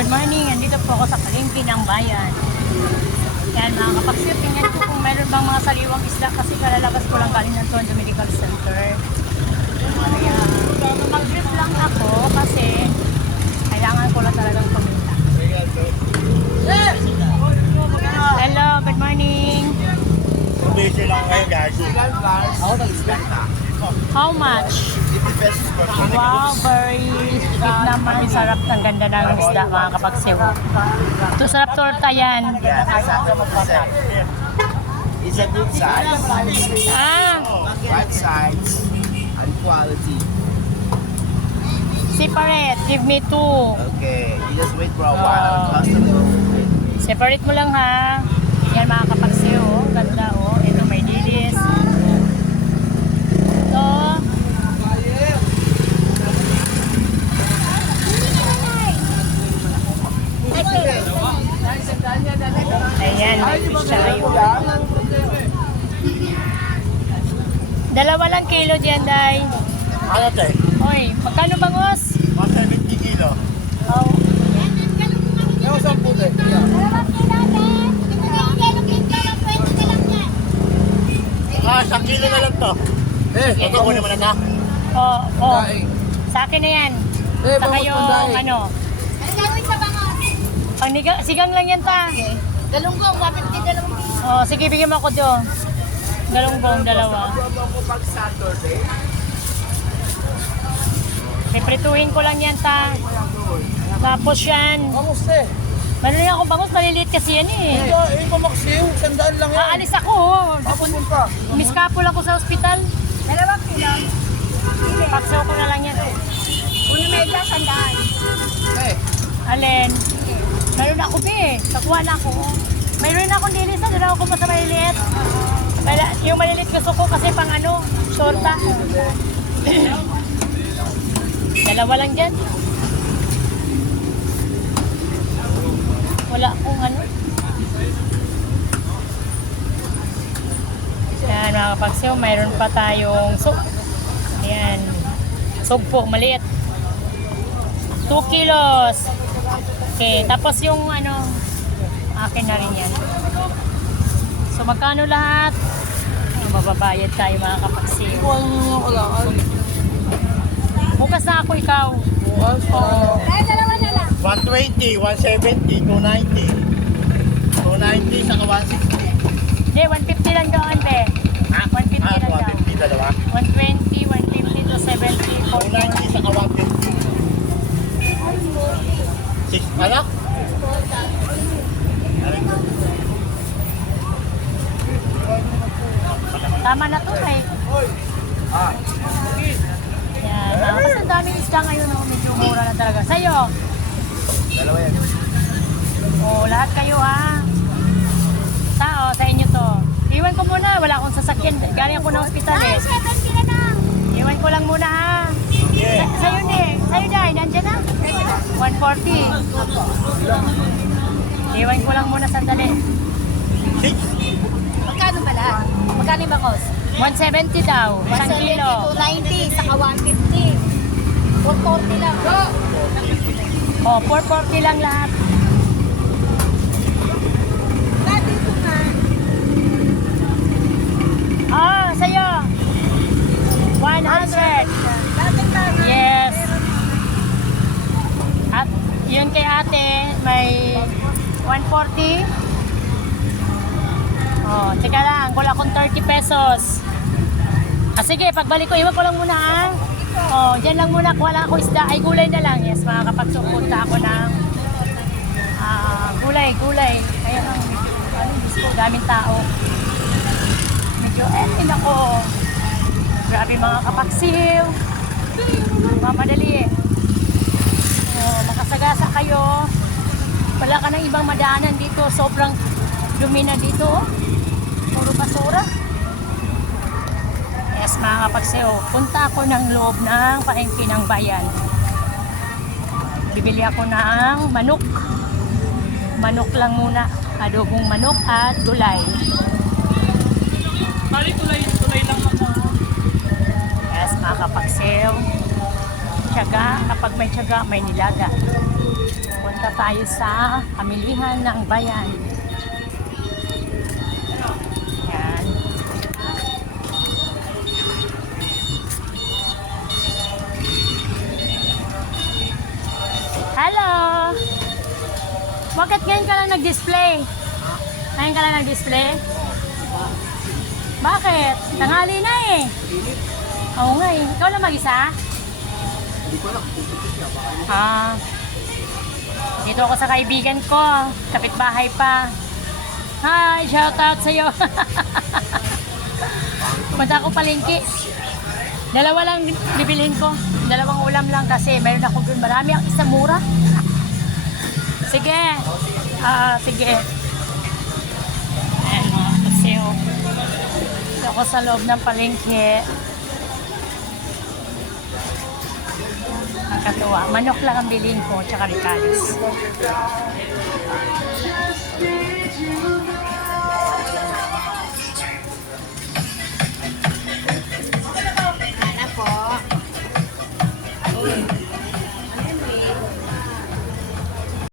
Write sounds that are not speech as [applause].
good morning. Andito po ako sa Palengke ng Bayan. Yan mga kapaksir, tingnan ko kung meron bang mga sariwang isla kasi kalalabas ko lang galing ng Tondo Medical Center. Kaya mag-trip lang ako kasi kailangan ko lang talagang kumita. Hello, good morning. Busy lang kayo guys. How much? 50 pesos per Wow, very sweet naman. Sarap ng ganda ng isda mga kapagsiw. Ito sarap torta yan. Yeah, It's a good size. Ah, Right size and quality. separate. Give me two. Okay, you just wait for a while. Separate mo lang ha. Yan mga kapagsiw. Oh. Ganda oh. Ito may dilis. Ito. Ayan, may fish tayo. Dalawa lang kilo dyan, Day. Ano tayo? Hoy, magkano bangos? 170 kilo. Oh, Yung 10 tayo. Ah, 1 kilo na lang to. Eh, ito ko naman na. oh, oh. Sa akin na yan. Eh, Saka bangos yung ano. Pang niga- sigang lang yan ta. Galunggong, 150 dalawang piso. Oh, sige, bigyan mo ako doon. Galunggong, dalawa. pag Saturday. Piprituhin ko lang yan ta. Tapos yan. Kamusta eh? Meron na akong bangus, maliliit kasi yan eh. Ito, eh, pamaksiw. Sandaan lang yan. Aalis ako. oh. Papunta pa. Miskapol ako sa ospital. Dalawang kilo. Paksaw ko na lang yan. Una medya, sandaan. Eh, Alin? Meron ako be. Nakuha na ako. Na akong dilis. Dalawa ko pa sa maliliit. Mala- yung maliliit gusto ko kasi pang ano, shorta. [coughs] Dalawa lang dyan. Wala akong ano. Yan mga kapagsiw, mayroon pa tayong sug. Ayan. Sugpo, maliit. 2 kilos. Okay, tapos yung ano, akin na rin yan. So magkano lahat? Ah, Mababayad tayo mga kapagsiw. Kuha mo ako lang. Bukas na ako ikaw. Oo. Kaya dalawa na lang. 120, 170, 290. 290 saka 160. Hindi, 150 lang doon, be. Ha? 150 Ah, lang daw. 150 dalawa. 120, 150 to 70, 290 saka 150. Six, ano? Tama na to, eh. Ah, Yan. Ah, mas ang daming isda ngayon, oh. medyo mura na talaga. Sa'yo, dalawa yan. oh, lahat kayo, ha. Sa, oh, sa inyo to. Iwan ko muna, wala akong sasakyan. Galing ako ng ospital, eh. Ay, 7 kilo na. Iwan ko lang muna, ha. Yeah. Sa- Sa'yo, di. Sa'yo, di. Nandiyan na. 140. Iwan ko lang muna sandali. Magkano lahat? Magkano yung bangos? 170 daw. Isang 170 kilo. to 90, saka 150. 440 lang. Oh, 440 lang lahat. Dati ko. Ah, sa'yo. 100. Dati ka nga. Yes. At kay ate, may 140. Oh, teka lang, wala akong 30 pesos. Ah, sige, pagbalik ko, iwan ko lang muna ha. Oh, dyan lang muna, lang ako isda. Ay, gulay na lang. Yes, mga kapagsupunta ako ng ah, gulay, gulay. Kaya lang, ano, Diyos ko, daming tao. Medyo, eh, nako. Grabe mga kapaksiw. Mamadali. Oh, makasagasa kayo. Wala ka ng ibang madaanan dito. Sobrang dumi na dito. oh. Puro basura. Yes, mga kapaksiw. Punta ako ng loob ng palengke ng bayan. Bibili ako ng manok. Manok lang muna. Adobong manok at gulay. Yes, Tiyaga, kapag may tiyaga, may nilaga. Punta tayo sa pamilihan ng bayan. Yan. Hello! Bakit ngayon ka lang nag-display? Ngayon ka lang nag-display? Bakit? Tanghali na eh. Oo nga eh. Ikaw lang mag-isa? Ah. Dito ako sa kaibigan ko. Kapitbahay pa. Hi! Shout out sa'yo. [laughs] Punta ako palengke. Dalawa lang bibilhin ko. Dalawang ulam lang kasi meron ako dun. Marami ang isang mura. Sige. Ah, sige. Ayan mga. Dito ako sa loob ng palengke. Nakakatuwa. Manok lang ang bilhin ko, tsaka ricalis.